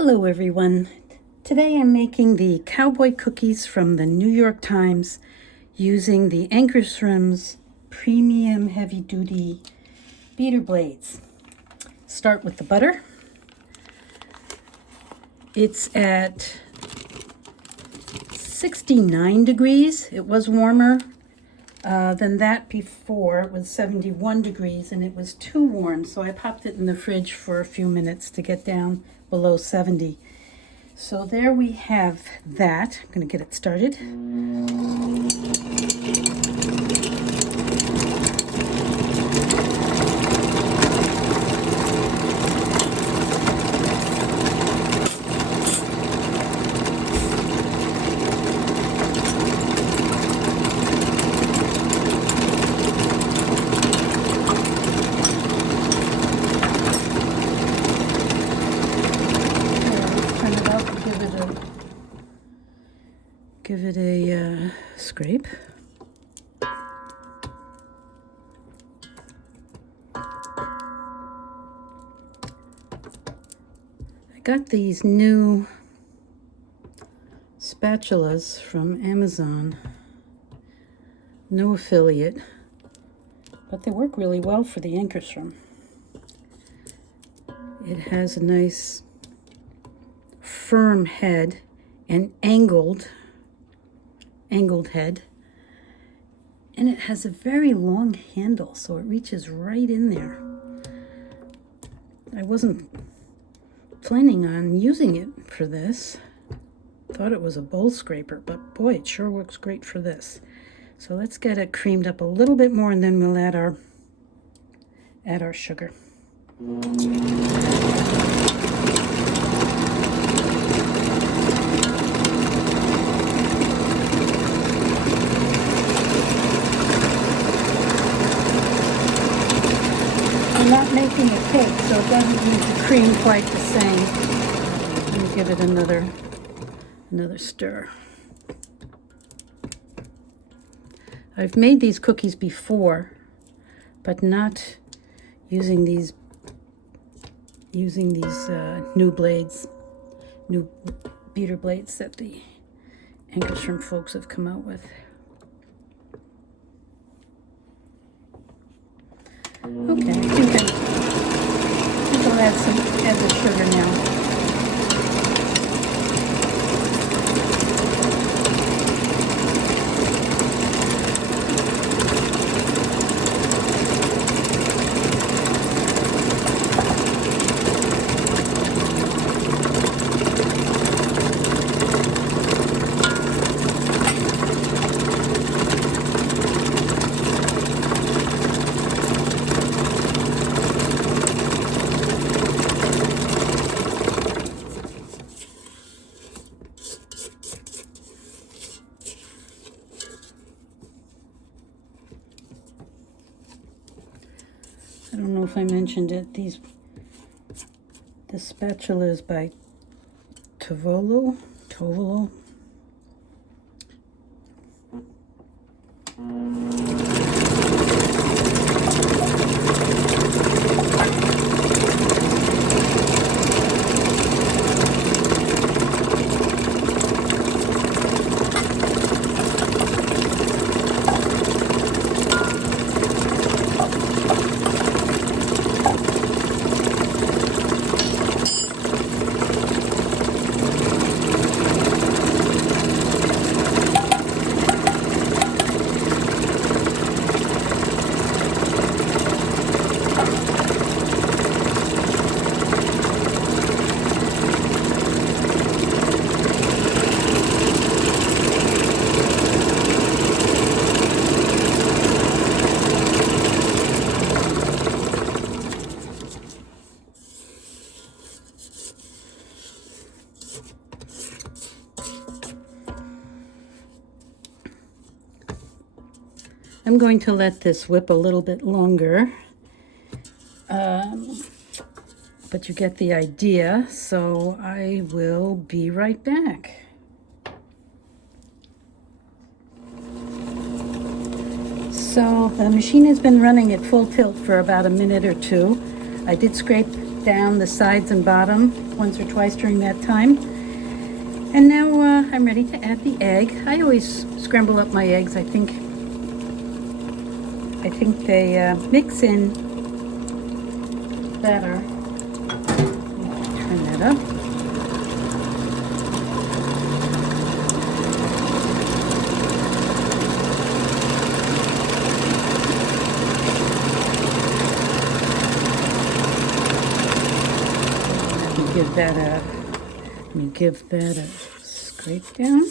Hello everyone. Today I'm making the Cowboy Cookies from the New York Times using the Ankarsrum's premium heavy duty beater blades. Start with the butter. It's at 69 degrees. It was warmer than that before. It was 71 degrees and it was too warm, so I popped it in the fridge for a few minutes to get down below 70. So there we have that. I'm going to get it started. Give it a scrape. I got these new spatulas from Amazon. No affiliate, but they work really well for the Ankarsrum. It has a nice firm head and angled head, and it has a very long handle, so it reaches right in there. I wasn't planning on using it for this. Thought it was a bowl scraper, but boy, it sure works great for this. So let's get it creamed up a little bit more, and then we'll add our sugar. I'm not making a cake, so it doesn't need to cream quite the same. Let me give it another stir. I've made these cookies before, but not using these new blades, new beater blades that the Ankarsrum folks have come out with. Okay, I think I'll add the sugar now. I don't know if I mentioned it. The spatula is by Tovolo. I'm going to let this whip a little bit longer, but you get the idea, so I will be right back. So the machine has been running at full tilt for about a minute or two. I did scrape down the sides and bottom once or twice during that time. And now I'm ready to add the egg. I always scramble up my eggs. I think they mix in better. Turn that up. Let me give that a scrape down.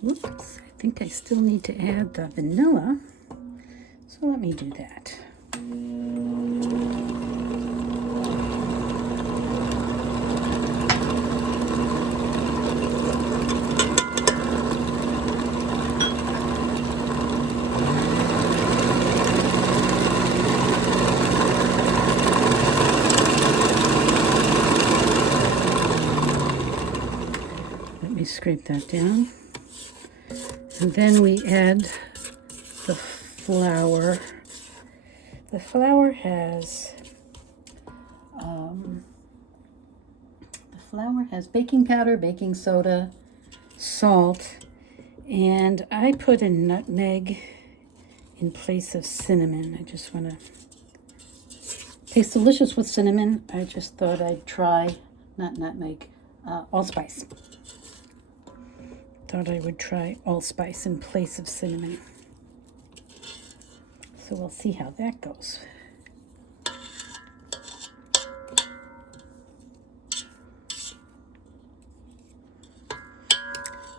Whoops, I think I still need to add the vanilla, so let me do that. Let me scrape that down. And then we add the flour. The flour has baking powder, baking soda, salt, and I put a nutmeg in place of cinnamon. I just want to taste delicious with cinnamon. I just thought I'd try, not nutmeg, allspice. Thought I would try allspice in place of cinnamon. So we'll see how that goes.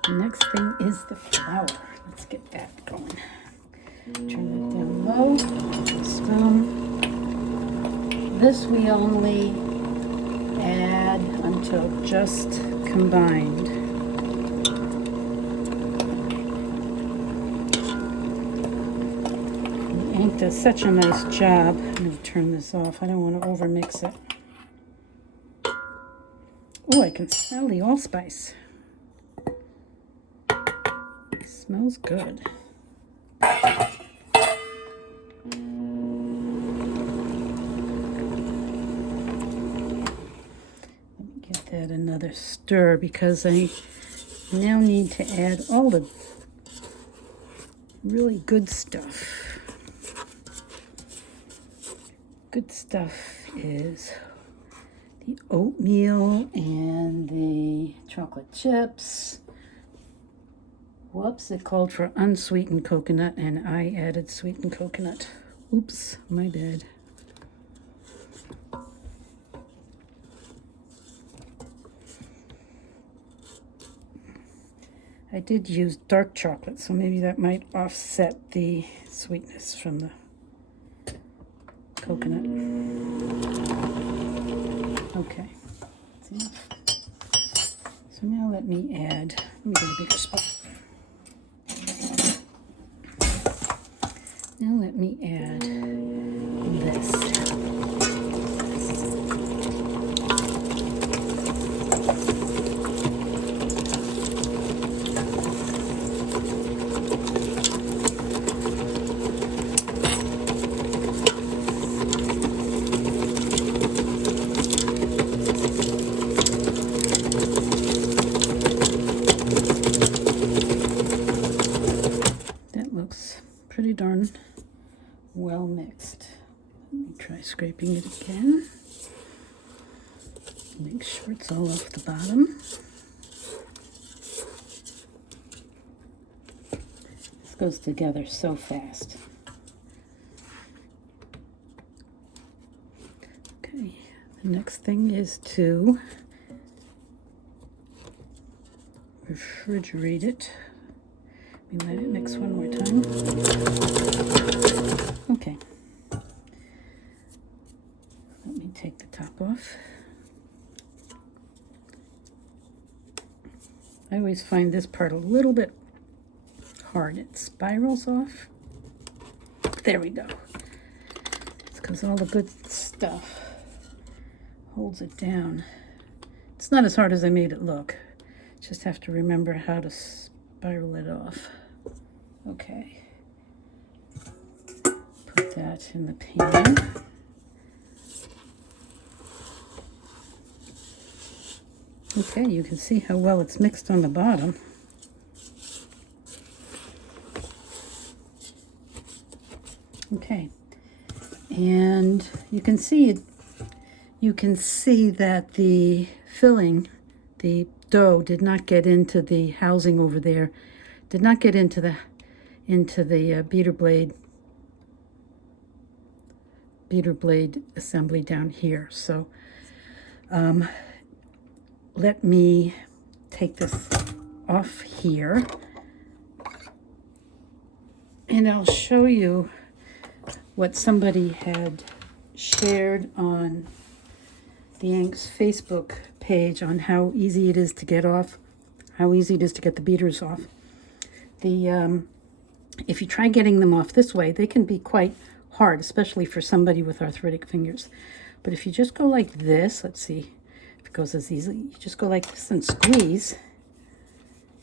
The next thing is the flour. Let's get that going. Turn it down low, spoon. This we only add until just combined. Ank does such a nice job. I'm going to turn this off. I don't want to overmix it. Oh, I can smell the allspice. It smells good. Let me give that another stir because I now need to add all the really good stuff. Good stuff is the oatmeal and the chocolate chips. Whoops, it called for unsweetened coconut and I added sweetened coconut. Oops, my bad. I did use dark chocolate, so maybe that might offset the sweetness from the coconut. Okay, that's enough. So now let me get a bigger spoon. Now let me add this. Pretty darn well mixed. Let me try scraping it again. Make sure it's all off the bottom. This goes together so fast. Okay, the next thing is to refrigerate it. Let me let it mix one more time. Okay. Let me take the top off. I always find this part a little bit hard. It spirals off. There we go. It's because all the good stuff holds it down. It's not as hard as I made it look. Just have to remember how to spiral it off. Okay. Put that in the pan. Okay, you can see how well it's mixed on the bottom. Okay, and you can see it. You can see that the filling, the dough, did not get into the housing over there. Did not get into the beater blade assembly down here. So let me take this off here, and I'll show you what somebody had shared on the Ank's Facebook page on how easy it is to get off, how easy it is to get the beaters off. If you try getting them off this way, they can be quite hard, especially for somebody with arthritic fingers. But if you just go like this, let's see if it goes as easily. You just go like this and squeeze.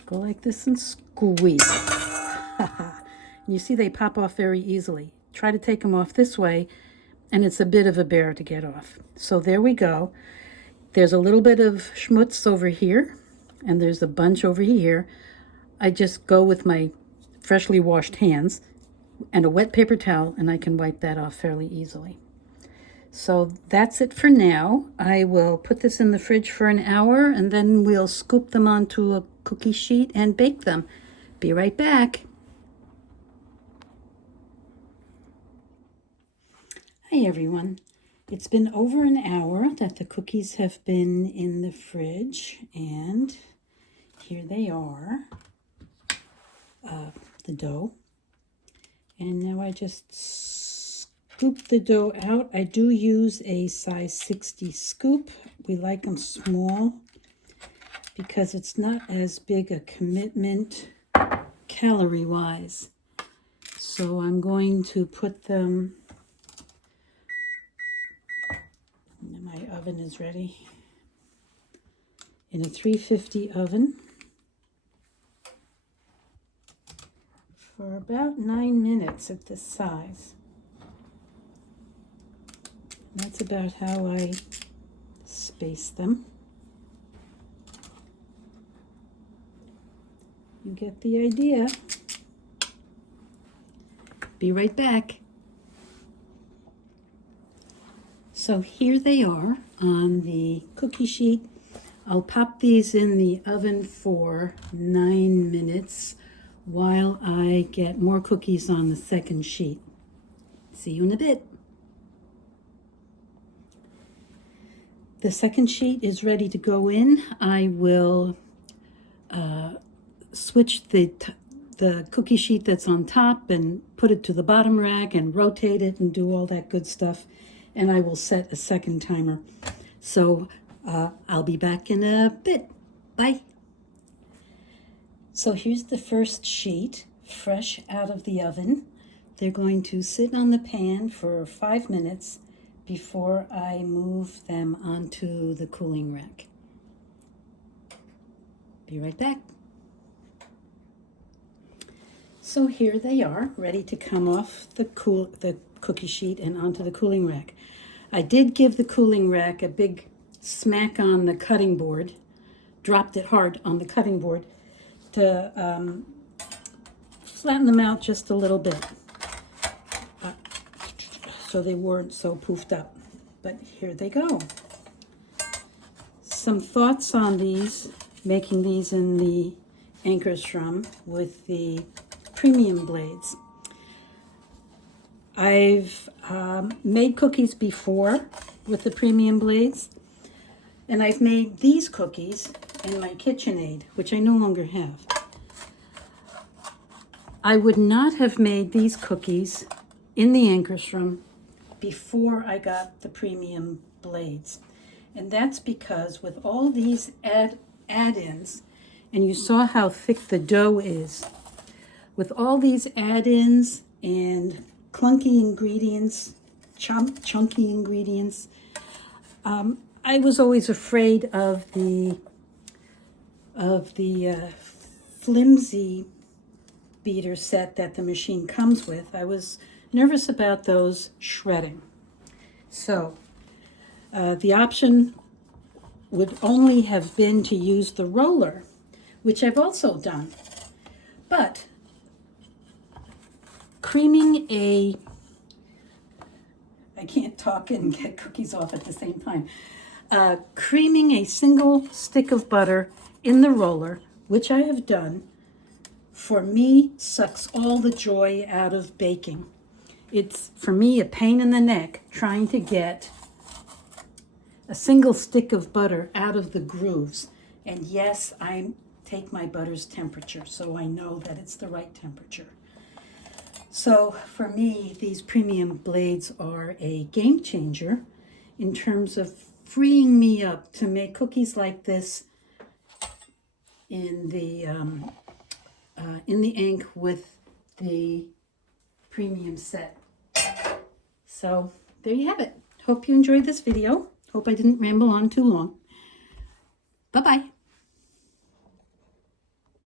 Go like this and squeeze. You see they pop off very easily. Try to take them off this way, and it's a bit of a bear to get off. So there we go. There's a little bit of schmutz over here, and there's a bunch over here. I just go with my freshly washed hands and a wet paper towel, and I can wipe that off fairly easily. So that's it for now. I will put this in the fridge for an hour, and then we'll scoop them onto a cookie sheet and bake them. Be right back. Hi everyone. It's been over an hour that the cookies have been in the fridge, and here they are, the dough. And now I just scoop the dough out. I do use a size 60 scoop. We like them small because it's not as big a commitment calorie-wise. So I'm going to put them, my oven is ready, in a 350 oven for about 9 minutes at this size. That's about how I space them. You get the idea. Be right back. So here they are on the cookie sheet. I'll pop these in the oven for 9 minutes while I get more cookies on the second sheet. See you in a bit. The second sheet is ready to go in. I will switch the cookie sheet that's on top and put it to the bottom rack and rotate it and do all that good stuff. And I will set a second timer. So I'll be back in a bit. Bye. So here's the first sheet, fresh out of the oven. They're going to sit on the pan for 5 minutes before I move them onto the cooling rack. Be right back. So here they are, ready to come off the cookie sheet and onto the cooling rack. I did give the cooling rack a big smack on the cutting board, dropped it hard on the cutting board to flatten them out just a little bit so they weren't so poofed up. But here they go. Some thoughts on these, making these in the Ankarsrum with the premium blades. I've made cookies before with the premium blades, and I've made these cookies in my KitchenAid, which I no longer have. I would not have made these cookies in the Ankarsrum before I got the premium blades. And that's because with all these add-ins, and you saw how thick the dough is. With all these add-ins and clunky ingredients, chunky ingredients, I was always afraid of the flimsy beater set that the machine comes with. I was nervous about those shredding. So the option would only have been to use the roller, which I've also done. But creaming I can't talk and get cookies off at the same time. Creaming a single stick of butter in the roller, which I have done, for me sucks all the joy out of baking. It's, for me, a pain in the neck trying to get a single stick of butter out of the grooves. And yes, I take my butter's temperature, so I know that it's the right temperature. So for me, these premium blades are a game changer in terms of freeing me up to make cookies like this in the Ank with the premium set. So there you have it. Hope you enjoyed this video. Hope I didn't ramble on too long. Bye-bye.